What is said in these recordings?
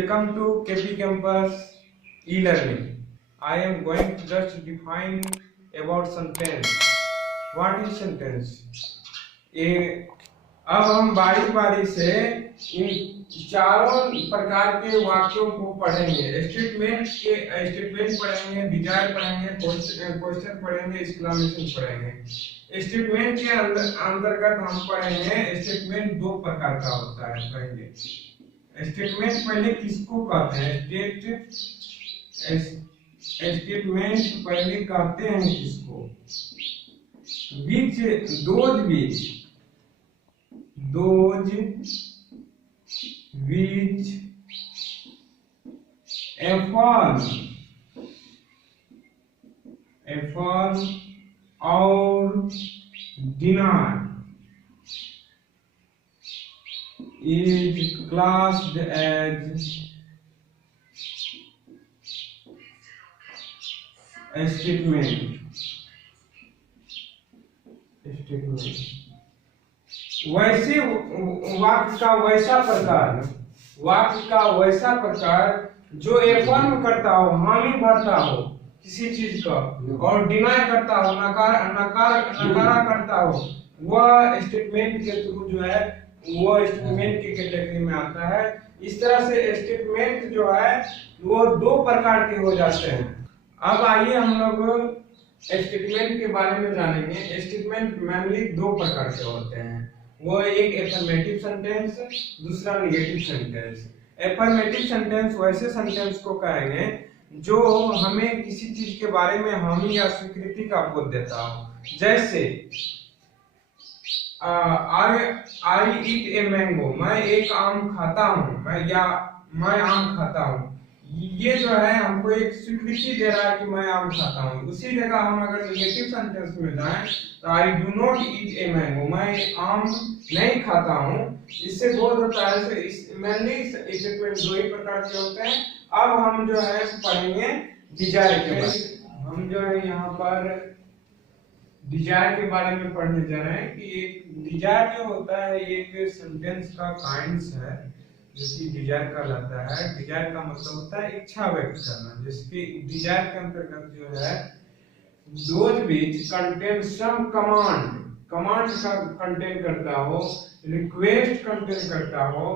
Welcome to KP Campus e-learning. I am going to just define about sentence. What is sentence? अब हम बारी बारी से इन चारों प्रकार के वाक्यों को पढ़ेंगे। स्टेटमेंट पढ़ेंगे, डिजायर पढ़ेंगे, क्वेश्चन पढ़ेंगे, एक्सक्लेमेशन पढ़ेंगे। स्टेटमेंट के अंतर्गत हम पढ़ेंगे। स्टेटमेंट दो प्रकार का होता है। पहले स्टेटमेंट पहले किसको कहते हैं? स्टेटमेंट पहले कहते हैं किसको? those which affirm or deny is classed as a statement. वैसे वाक्य का वैसा प्रकार जो एफर्म करता हो, हामी भरता हो किसी चीज का, और डिनाई करता हो, नकारा करता हो, वह स्टेटमेंट के थ्रू जो है वो स्टेटमेंट की कैटेगरी में आता है। इस तरह से स्टेटमेंट जो है वो दो प्रकार के हो जाते हैं। अब आइए हम लोग स्टेटमेंट के बारे में जानेंगे। स्टेटमेंट मेनली दो प्रकार के होते हैं। वो एक एफर्मेटिव सेंटेंस, दूसरा नेगेटिव सेंटेंस। एफर्मेटिव सेंटेंस वैसे सेंटेंस को कहेंगे जो हमें किसी चीज के बारे में हामी या स्वीकृति का बोध देता हो। जैसे आई ईट ए मैंगो, मैं एक आम खाता हूँ, मैं आम खाता हूँ। ये जो है हमको एक स्वीकृति दे रहा है कि मैं आम खाता हूँ। उसी जगह हम अगर नेगेटिव सेंटेंस में जाएं तो I do not eat a mango, मैं आम नहीं खाता हूँ। इससे बोध होता है मेनली स्टेटमेंट दो ही प्रकार के होते हैं। अब हम जो है पढ़ेंगे डिजायर के बारे में। हम जो है यहाँ पर डिजायर के बारे में पढ़ने जा रहे हैं कि एक डिजायर जो होता है एक सेंटेंस का काइंड्स है जिसकी डिजायर कहलाता है। डिजायर का मतलब होता है इच्छा व्यक्त करना। जिसके डिजायर के अंतर्गत जो है those which contain some command का कंटेन करता हो, रिक्वेस्ट कंटेन करता हो,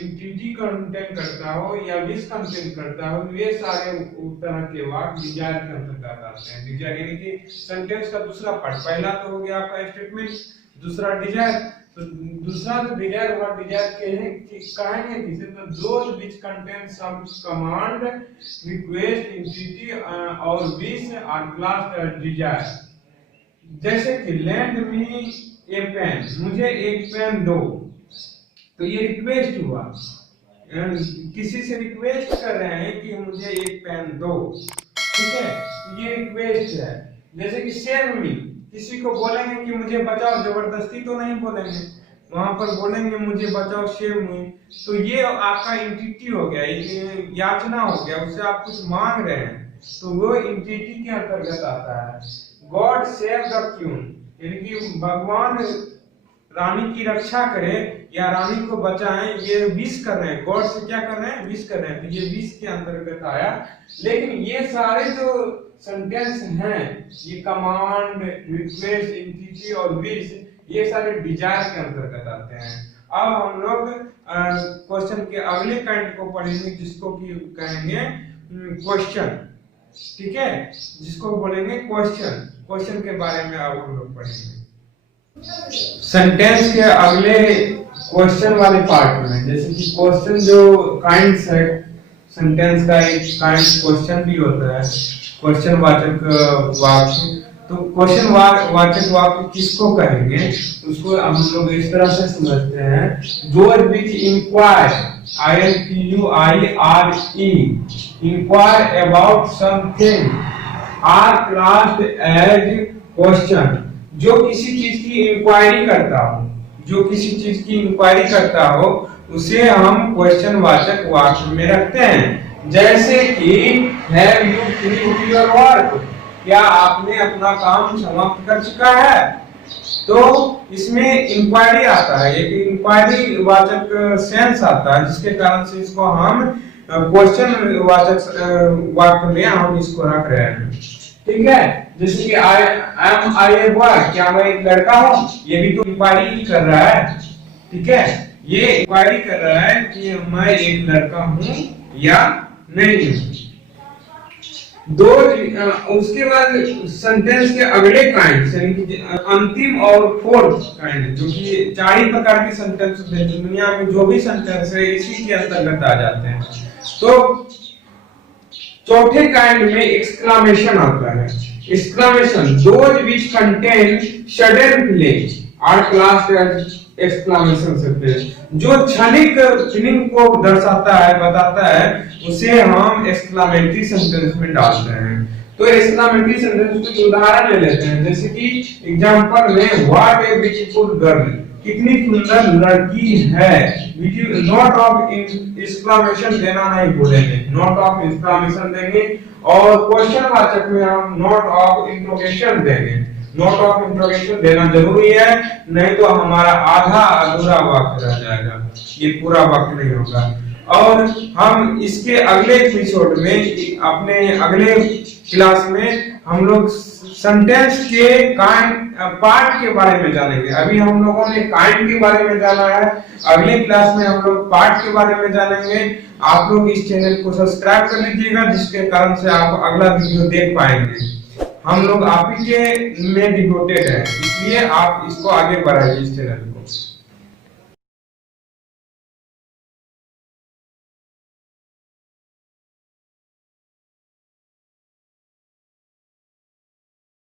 इंटिटी कंटेन करता हो या विश कंटेन करता हो, ये सारे तरह के वाक्य डिजायर के अंतर्गत आते हैं। डिजायर यानी कि सेंटेंस का दूसरा पार्ट। पहला तो हो गया आपका स्टेटमेंट, दूसरा डिजायर। तो दूसरा जो डिजायर हुआ, डिजायर कहेंगे किसे? तो those which contain some command, request, entity और wish are classed as desire। जैसे कि lend me a pen, मुझे एक पेन दो, तो ये रिक्वेस्ट हुआ। किसी से रिक्वेस्ट कर रहे हैं कि मुझे एक पेन दो, ठीक है, ये रिक्वेस्ट है। जैसे कि सेव मी, किसी को बोलेंगे कि मुझे बचाओ, जबरदस्ती तो नहीं बोलेंगे, वहां पर बोलेंगे मुझे बचाओ, सेव मी, तो ये आपका एंटिटी हो गया, याचना हो गया, उससे आप कुछ मांग रहे हैं, तो वो एंटिटी के अंतर्गत आता है। गॉड सेव द क्वीन, यानी कि भगवान रानी की रक्षा करे या रानी को बचाएं, ये विश कर रहे हैं। गॉड से क्या कर रहे हैं? विश कर रहे हैं, तो ये विश के अंतर्गत आया। लेकिन ये सारे जो सेंटेंस हैं, ये कमांड, रिक्वेस्ट, एंटिटी और विश, ये सारे डिजायर के अंतर्गत आते हैं। अब हम लोग क्वेश्चन के अगले काइंड को पढ़ेंगे जिसको कि कहेंगे क्वेश्चन, ठीक है, जिसको बोलेंगे क्वेश्चन। क्वेश्चन के बारे में अब हम लोग पढ़ेंगे सेंटेंस के अगले क्वेश्चन वाले पार्ट में। जैसे कि क्वेश्चन जो काइंड्स है सेंटेंस का, एक काइंड क्वेश्चन भी होता है, क्वेश्चन वाचक वाक्य। तो क्वेश्चन वाचक वाक्य किसको कहेंगे? उसको हम लोग इस तरह से समझते हैं, those which inquire, inquire about something are classed as question। जो किसी चीज की इंक्वायरी करता हो, उसे हम क्वेश्चन वाचक वाक्य में रखते हैं। जैसे कि have you finished your work, क्या आपने अपना काम समाप्त कर चुका है? तो इसमें इंक्वायरी आता है, एक इंक्वायरी वाचक सेंस आता है, जिसके कारण से इसको हम क्वेश्चन वाचक वाक्य में हम इसको रख रहे हैं। ठीक है, जैसे कि आई ए बॉय, क्या मैं एक लड़का हूँ, ये भी तो इंक्वायरी कर रहा है। ठीक है, ये इंक्वायरी कर रहा है कि मैं एक लड़का हूँ या नहीं हूँ। उसके बाद सेंटेंस के अगले काइंड यानी कि अंतिम और फोर्थ काइंड, जो कि 4 ही प्रकार के सेंटेंस होते हैं दुनिया में, जो भी सेंटेंस है इसी के अंतर्गत आ जाते हैं। तो चौथे काइंड में एक्सक्लेमेशन आता है। Exclamation, those which contain sudden feeling are classed as exclamation sentence. जो क्षणिक फीलिंग को दर्शाता है, बताता है, उसे हम एक्सक्लेमेटरी सेंटेंस में डालते हैं। तो एक्सक्लेमेटरी सेंटेंस के उदाहरण ले लेते हैं, जैसे कि एग्जांपल में व्हाट ए ब्यूटीफुल गर्ल, कितनी सुंदर लड़की है। नोट ऑफ एक्सक्लेमेशन देना नहीं भूलेंगे, नोट ऑफ एक्सक्लेमेशन देंगे, और क्वेश्चन वाचक में हम नोट ऑफ इंटरोगेशन देंगे। नोट ऑफ इंटरोगेशन देना जरूरी है, नहीं तो हमारा आधा अधूरा वाक्य रह जाएगा, ये पूरा वाक्य नहीं होगा। और हम इसके अगले एपिसोड में, अपने अगले क्लास में हम लोग सेंटेंस के पार्ट के बारे में जानेंगे। अभी हम लोगों ने काइंड के बारे में जाना है, अगले क्लास में हम लोग पार्ट के बारे में जानेंगे। आप लोग इस चैनल को सब्सक्राइब कर लीजिएगा, जिसके कारण से आप अगला वीडियो देख पाएंगे। हम लोग आप ही के में डिवोटेड है, इसलिए आप इसको आगे बढ़ाइए इस चैनल को।